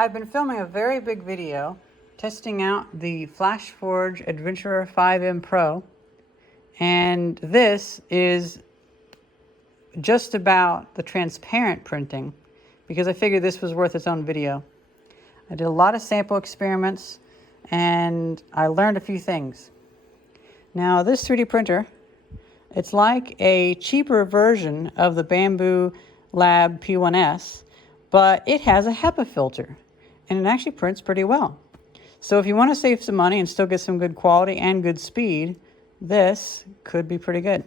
I've been filming a very big video testing out the Flashforge Adventurer 5M Pro, and this is just about the transparent printing because I figured this was worth its own video. I did a lot of sample experiments and I learned a few things. Now this 3D printer, it's like a cheaper version of the Bamboo Lab P1S, but it has a HEPA filter and it actually prints pretty well. So if you want to save some money and still get some good quality and good speed, this could be pretty good.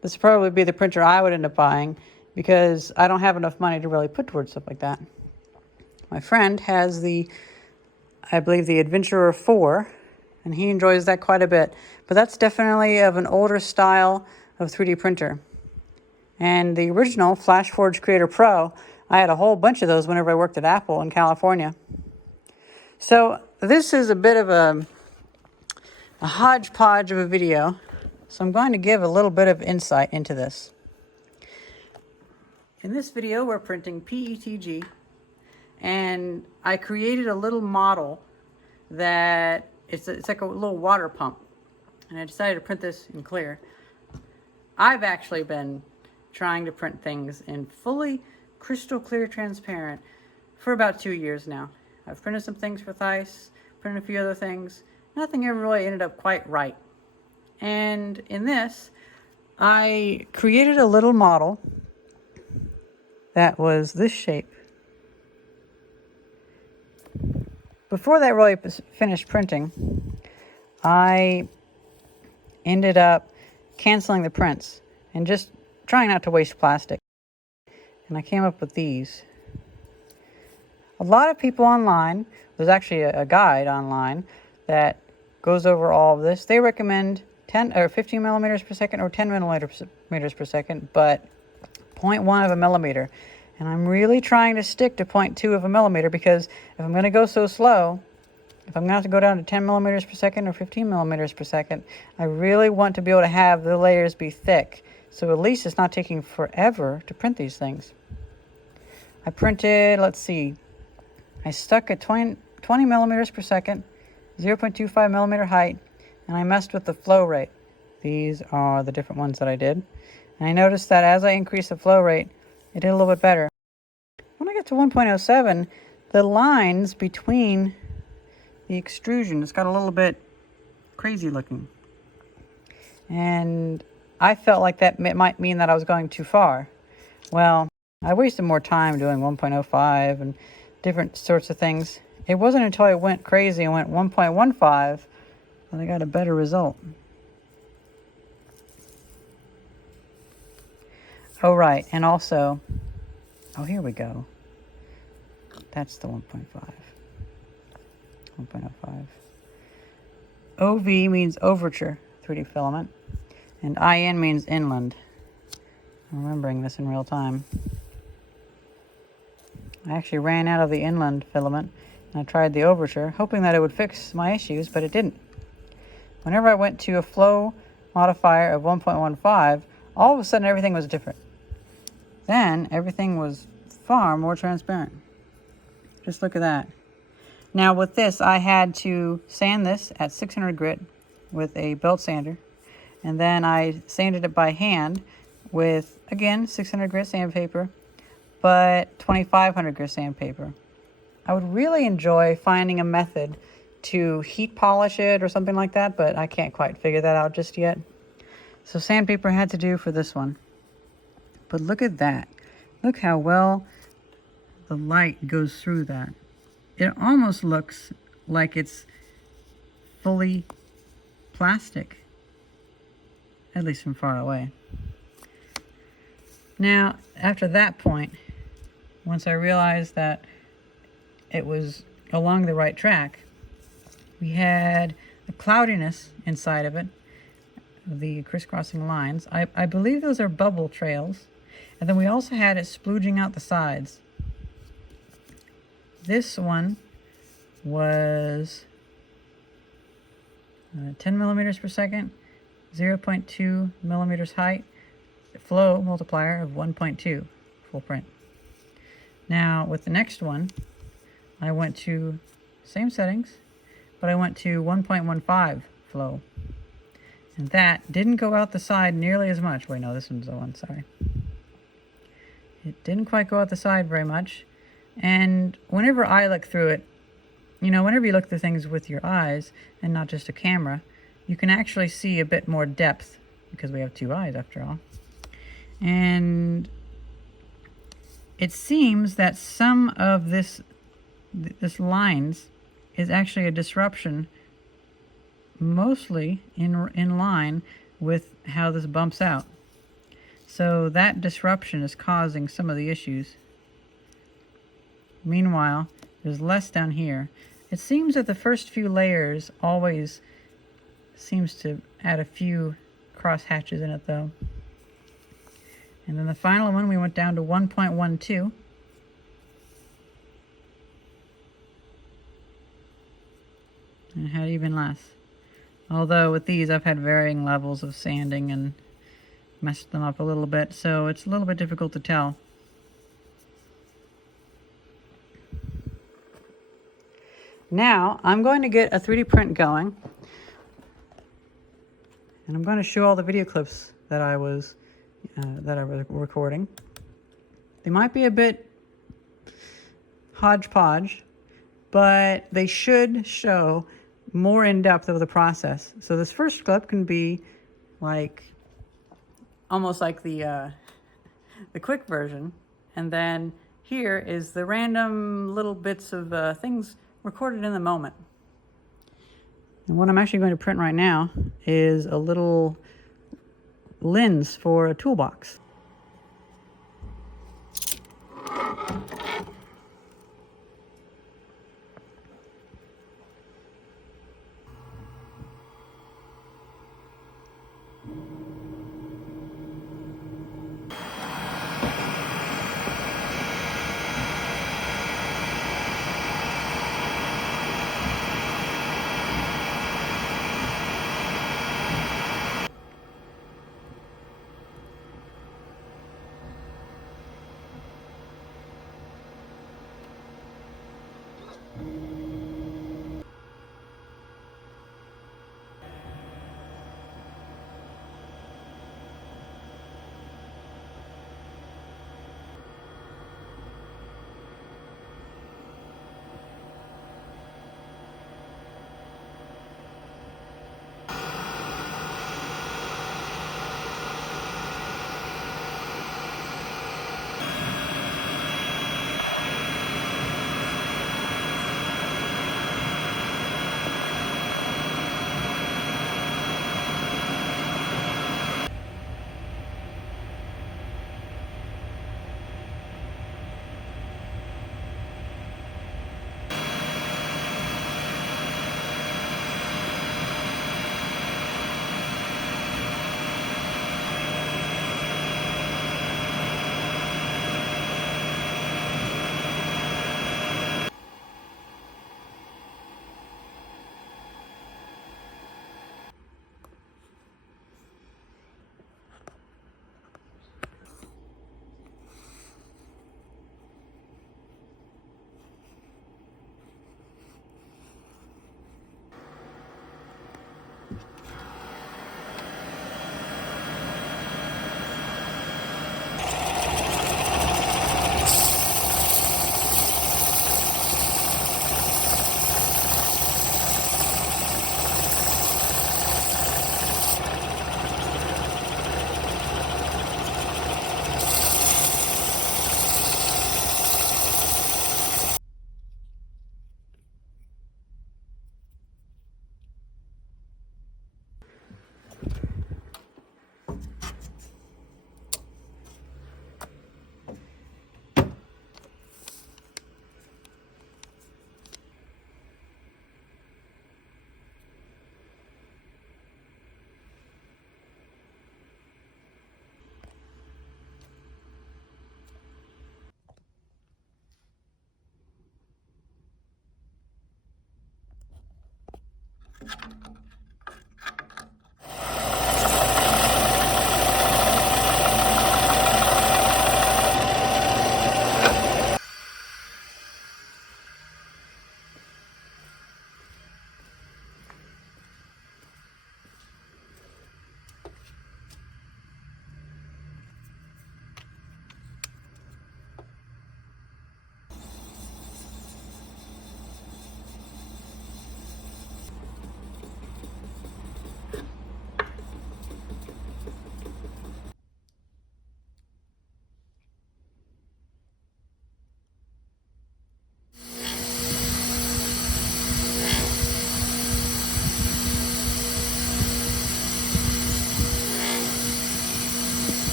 This would probably be the printer I would end up buying because I don't have enough money to really put towards stuff like that. My friend has I believe the Adventurer 4, and he enjoys that quite a bit. But that's definitely of an older style of 3D printer. And the original Flashforge Creator Pro, I had a whole bunch of those whenever I worked at Apple in California. So this is a bit of a hodgepodge of a video. So I'm going to give a little bit of insight into this. In this video, we're printing PETG, and I created a little model that it's like a little water pump, and I decided to print this in clear. I've actually been trying to print things in fully crystal clear transparent for about 2 years now. I've printed some things for Theis, printed a few other things. Nothing ever really ended up quite right. And in this, I created a little model that was this shape. Before that really finished printing, I ended up canceling the prints and just trying not to waste plastic. And I came up with these. A lot of people online, there's actually a guide online that goes over all of this. They recommend 10 or 15 millimeters per second or 10 millimeters per second, but 0.1 of a millimeter. And I'm really trying to stick to 0.2 of a millimeter because if I'm going to go so slow, if I'm going to have to go down to 10 millimeters per second or 15 millimeters per second, I really want to be able to have the layers be thick. So at least it's not taking forever to print these things. I printed, let's see, I stuck at 20 millimeters per second, 0.25 millimeter height, and I messed with the flow rate. These are the different ones that I did. And I noticed that as I increased the flow rate, it did a little bit better. When I get to 1.07, the lines between the extrusion, it's got a little bit crazy looking. And I felt like that might mean that I was going too far. Well, I wasted more time doing 1.05 and different sorts of things. It wasn't until I went crazy and went 1.15 that I got a better result. Oh, right, and also, oh, here we go. That's the 1.5. 1.05. OV means overture 3D filament, and IN means inland. I'm remembering this in real time. I actually ran out of the inland filament, and I tried the overture, hoping that it would fix my issues, but it didn't. Whenever I went to a flow modifier of 1.15, all of a sudden everything was different. Then everything was far more transparent. Just look at that. Now with this, I had to sand this at 600 grit with a belt sander. And then I sanded it by hand with, again, 600 grit sandpaper, but 2500 grit sandpaper. I would really enjoy finding a method to heat polish it or something like that, but I can't quite figure that out just yet. So sandpaper had to do for this one. But look at that. Look how well the light goes through that. It almost looks like it's fully plastic, at least from far away. Now, after that point, once I realized that it was along the right track, we had a cloudiness inside of it, the crisscrossing lines. I believe those are bubble trails. And then we also had it splooging out the sides. This one was 10 millimeters per second, 0.2 millimeters height, flow multiplier of 1.2, full print. Now with the next one, I went to, same settings, but I went to 1.15 flow. And that didn't go out the side nearly as much. Wait, no, this one's the one, sorry. It didn't quite go out the side very much. And whenever I look through it, you know, whenever you look through things with your eyes and not just a camera, you can actually see a bit more depth because we have two eyes after all. And it seems that some of this lines is actually a disruption, mostly in line with how this bumps out. So that disruption is causing some of the issues. Meanwhile, there's less down here. It seems that the first few layers always seems to add a few cross hatches in it though. And then the final one, we went down to 1.12. And it had even less. Although with these, I've had varying levels of sanding and messed them up a little bit, so it's a little bit difficult to tell. Now, I'm going to get a 3D print going. And I'm going to show all the video clips that I was recording. They might be a bit hodgepodge, but they should show more in depth of the process. So this first clip can be like almost like the quick version, and then here is the random little bits of things recorded in the moment. And what I'm actually going to print right now is a little lens for a toolbox.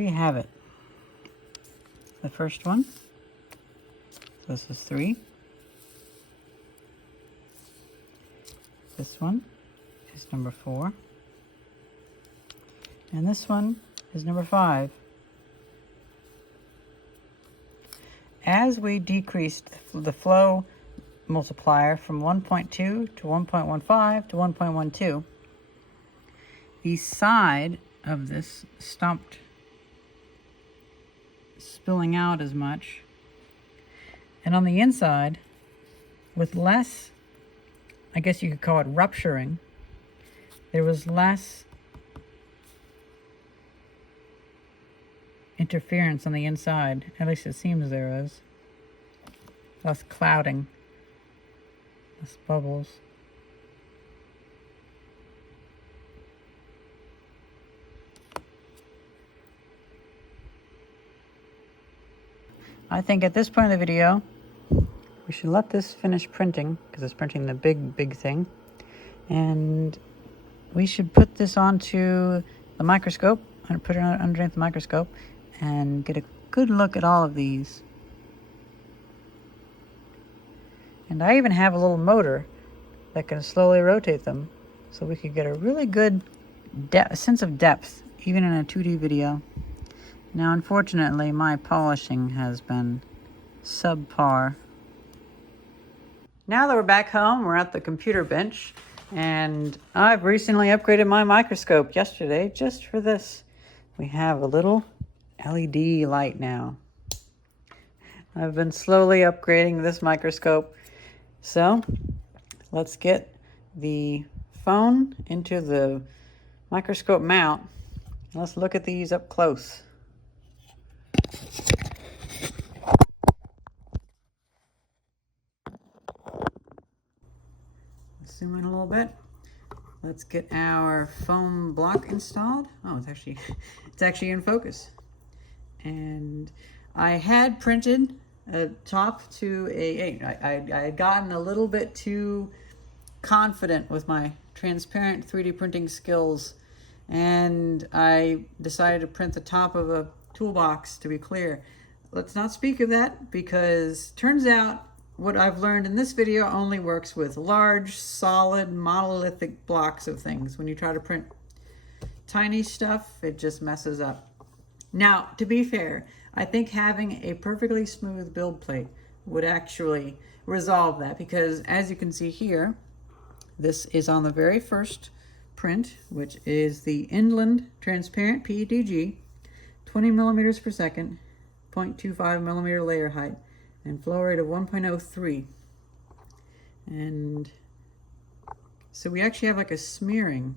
we have it. The first one. This is 3. This one is number 4. And this one is number 5. As we decreased the flow multiplier from 1.2 to 1.15 to 1.12, the side of this stopped spilling out as much. And on the inside, with less, I guess you could call it rupturing, there was less interference on the inside. At least it seems there is. Less clouding, less bubbles. I think at this point of the video, we should let this finish printing, because it's printing the big thing. And we should put this onto the microscope, and put it underneath the microscope, and get a good look at all of these. And I even have a little motor that can slowly rotate them, so we could get a really good sense of depth, even in a 2D video. Now, unfortunately, my polishing has been subpar. Now that we're back home, we're at the computer bench, and I've recently upgraded my microscope yesterday just for this. We have a little LED light now. I've been slowly upgrading this microscope. So, let's get the phone into the microscope mount. Let's look at these up close. Zoom in a little bit. Let's get our foam block installed. Oh, it's actually in focus. And I had printed a top to I had gotten a little bit too confident with my transparent 3D printing skills, and I decided to print the top of a toolbox to be clear. Let's not speak of that, because turns out what I've learned in this video only works with large, solid, monolithic blocks of things. When you try to print tiny stuff, it just messes up. Now, to be fair, I think having a perfectly smooth build plate would actually resolve that, because as you can see here, this is on the very first print, which is the Inland Transparent PETG, 20 millimeters per second, 0.25 millimeter layer height, and flow rate of 1.03. And so we actually have like a smearing.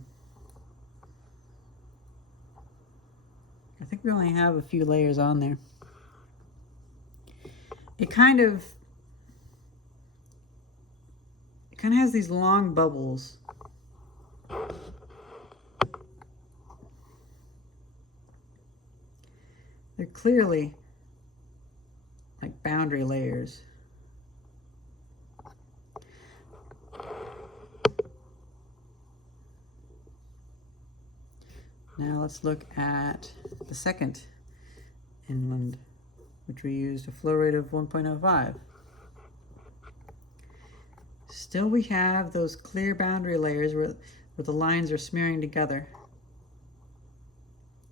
I think we only have a few layers on there. It kind of has these long bubbles. They're clearly like boundary layers. Now let's look at the second Inland, which we used a flow rate of 1.05. Still we have those clear boundary layers where the lines are smearing together.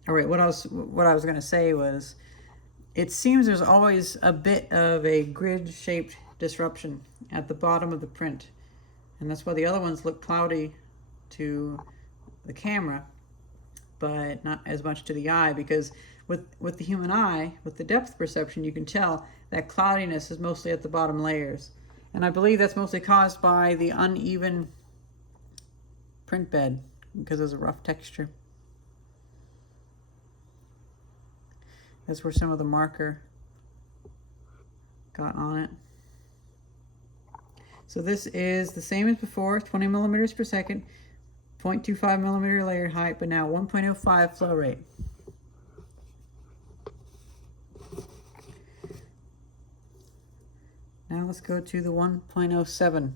All right, what I was going to say was, it seems there's always a bit of a grid-shaped disruption at the bottom of the print. And that's why the other ones look cloudy to the camera, but not as much to the eye, because with the human eye, with the depth perception, you can tell that cloudiness is mostly at the bottom layers. And I believe that's mostly caused by the uneven print bed, because there's a rough texture. That's where some of the marker got on it. So this is the same as before, 20 millimeters per second, 0.25 millimeter layer height, but now 1.05 flow rate. Now let's go to the 1.07.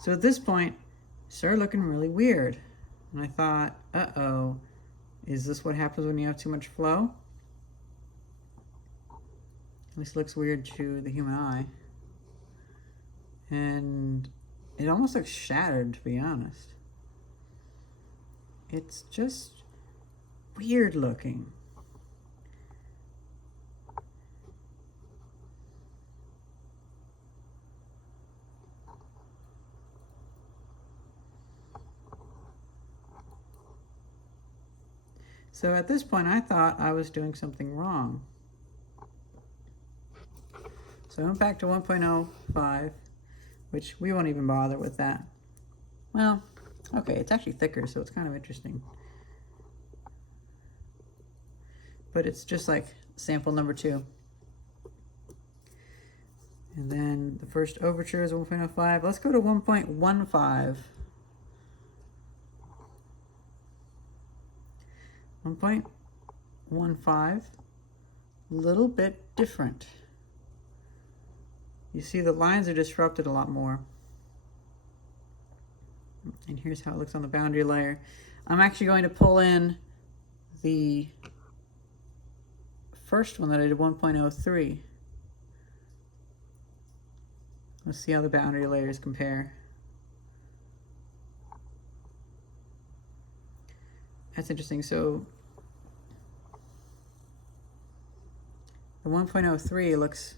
So at this point, it started looking really weird. And I thought, uh-oh, Is this what happens when you have too much flow? At least it looks weird to the human eye. And it almost looks shattered, to be honest. It's just weird looking. So at this point, I thought I was doing something wrong. So I went back to 1.05, which we won't even bother with that. Well, okay, it's actually thicker, so it's kind of interesting. But it's just like sample number 2. And then the first overture is 1.05. Let's go to 1.15. 1.15, a little bit different. You see the lines are disrupted a lot more. And here's how it looks on the boundary layer. I'm actually going to pull in the first one that I did, 1.03. Let's see how the boundary layers compare. That's interesting. So the 1.03 looks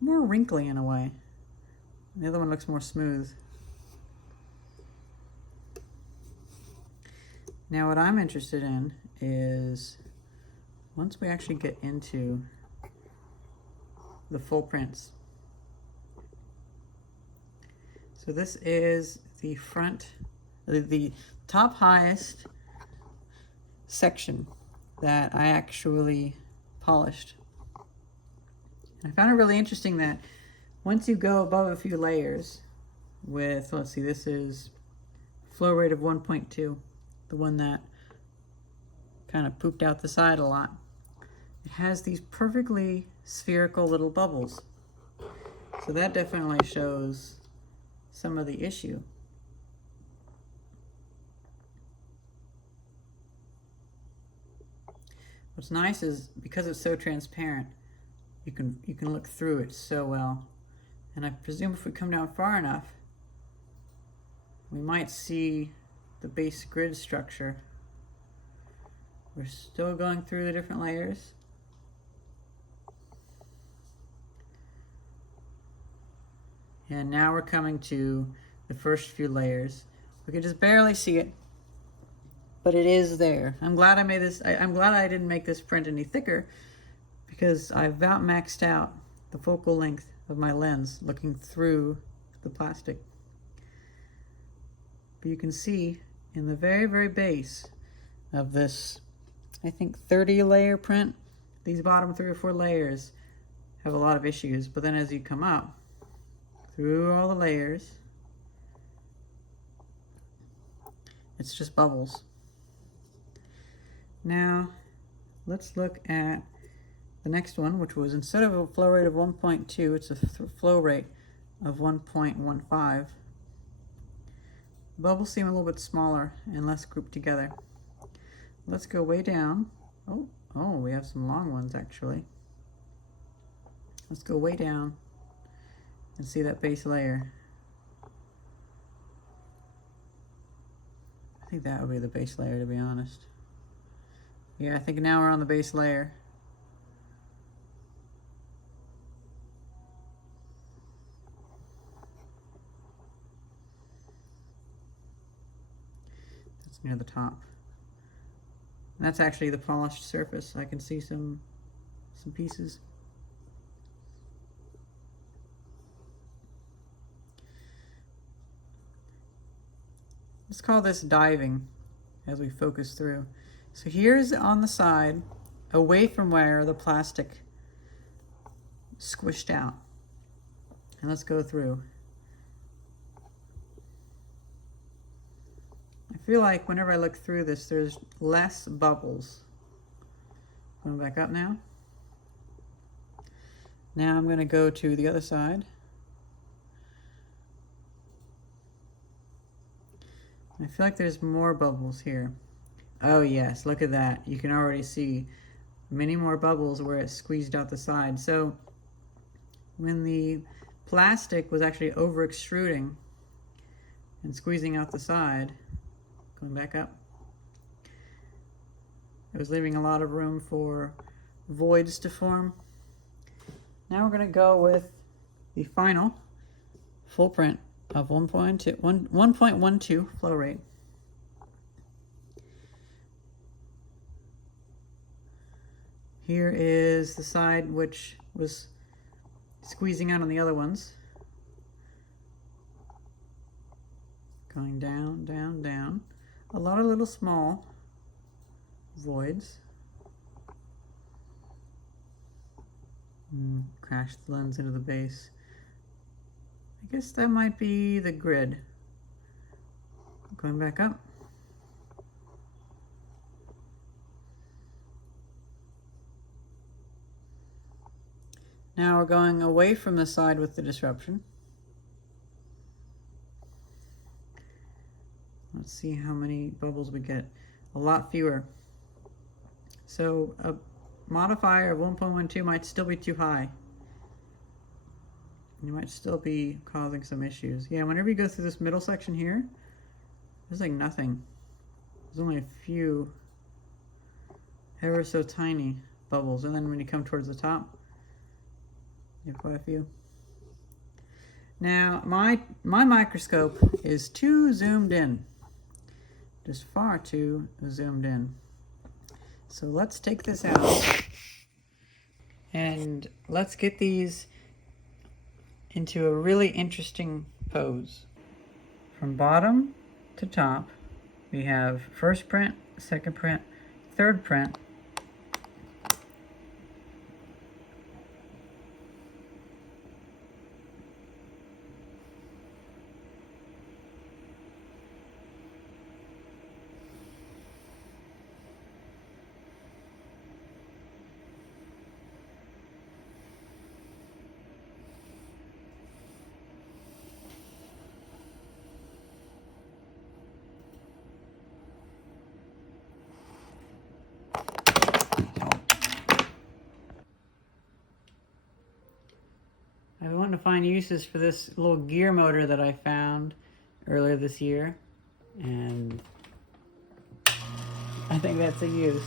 more wrinkly in a way. The other one looks more smooth. Now what I'm interested in is once we actually get into the full prints. So this is the front, the top highest section that I actually polished. And I found it really interesting that once you go above a few layers with, let's see, this is flow rate of 1.2, the one that kind of pooped out the side a lot. It has these perfectly spherical little bubbles. So that definitely shows some of the issue. What's nice is because it's so transparent, you can look through it so well. And I presume if we come down far enough, we might see the base grid structure. We're still going through the different layers. And now we're coming to the first few layers. We can just barely see it, but it is there. I'm glad I made this. I'm glad I didn't make this print any thicker because I've about maxed out the focal length of my lens looking through the plastic. But you can see in the very, very base of this, I think 30 layer print, these bottom 3 or 4 layers have a lot of issues. But then as you come up through all the layers, it's just bubbles. Now let's look at the next one, which was instead of a flow rate of 1.2, it's a flow rate of 1.15. The bubbles seem a little bit smaller and less grouped together. Let's go way down. Oh, we have some long ones actually. Let's go way down and see that base layer. I think that would be the base layer, to be honest. Yeah, I think now we're on the base layer. That's near the top. And that's actually the polished surface. I can see some pieces. Let's call this diving as we focus through. So here's on the side, away from where the plastic squished out. And let's go through. I feel like whenever I look through this, there's less bubbles. Going back up now. Now I'm going to go to the other side. I feel like there's more bubbles here. Oh yes, look at that. You can already see many more bubbles where it squeezed out the side. So when the plastic was actually over extruding and squeezing out the side, going back up, it was leaving a lot of room for voids to form. Now we're going to go with the final full print of 1.12 flow rate. Here is the side which was squeezing out on the other ones. Going down, down, down. A lot of little small voids. Crash the lens into the base. I guess that might be the grid. Going back up. Now we're going away from the side with the disruption. Let's see how many bubbles we get. A lot fewer. So a modifier of 1.12 might still be too high. You might still be causing some issues. Yeah, whenever you go through this middle section here, there's like nothing. There's only a few ever so tiny bubbles. And then when you come towards the top, you have quite a few. Now, my microscope is too zoomed in. Just far too zoomed in. So let's take this out and let's get these into a really interesting pose. From bottom to top, we have first print, second print, third print. I want to find uses for this little gear motor that I found earlier this year, and I think that's a use.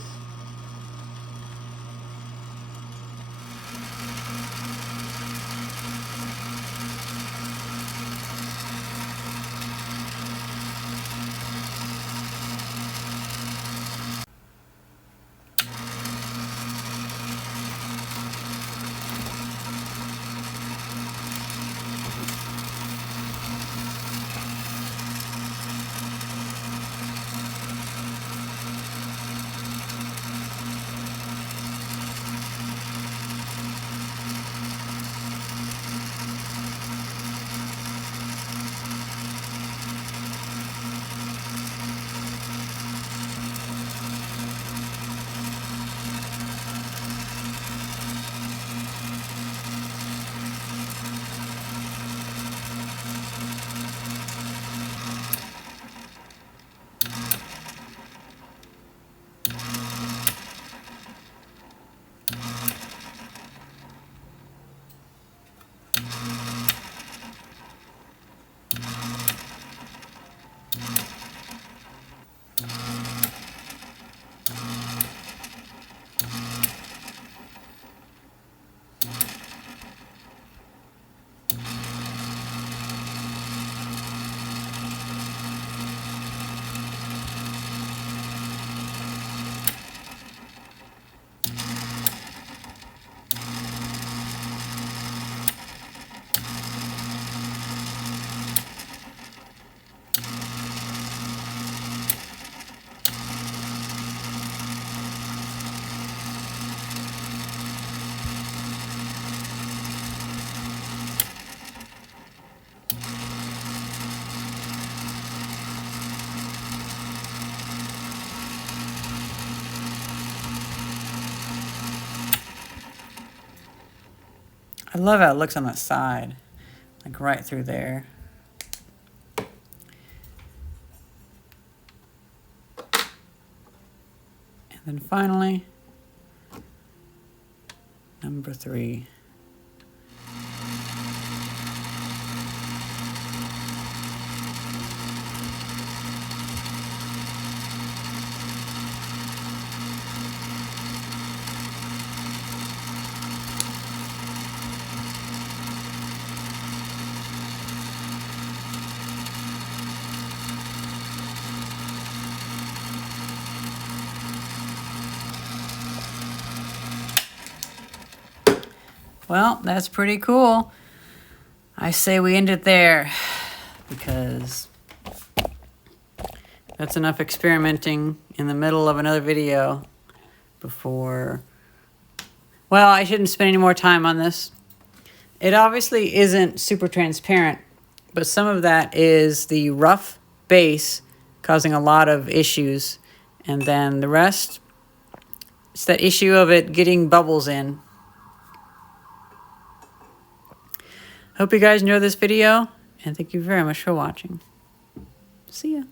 I love how it looks on the side, like right through there. And finally, number 3. Well, that's pretty cool. I say we end it there because that's enough experimenting in the middle of another video before... Well, I shouldn't spend any more time on this. It obviously isn't super transparent, but some of that is the rough base causing a lot of issues. And then the rest, it's that issue of it getting bubbles in. Hope you guys enjoyed this video, and thank you very much for watching. See ya.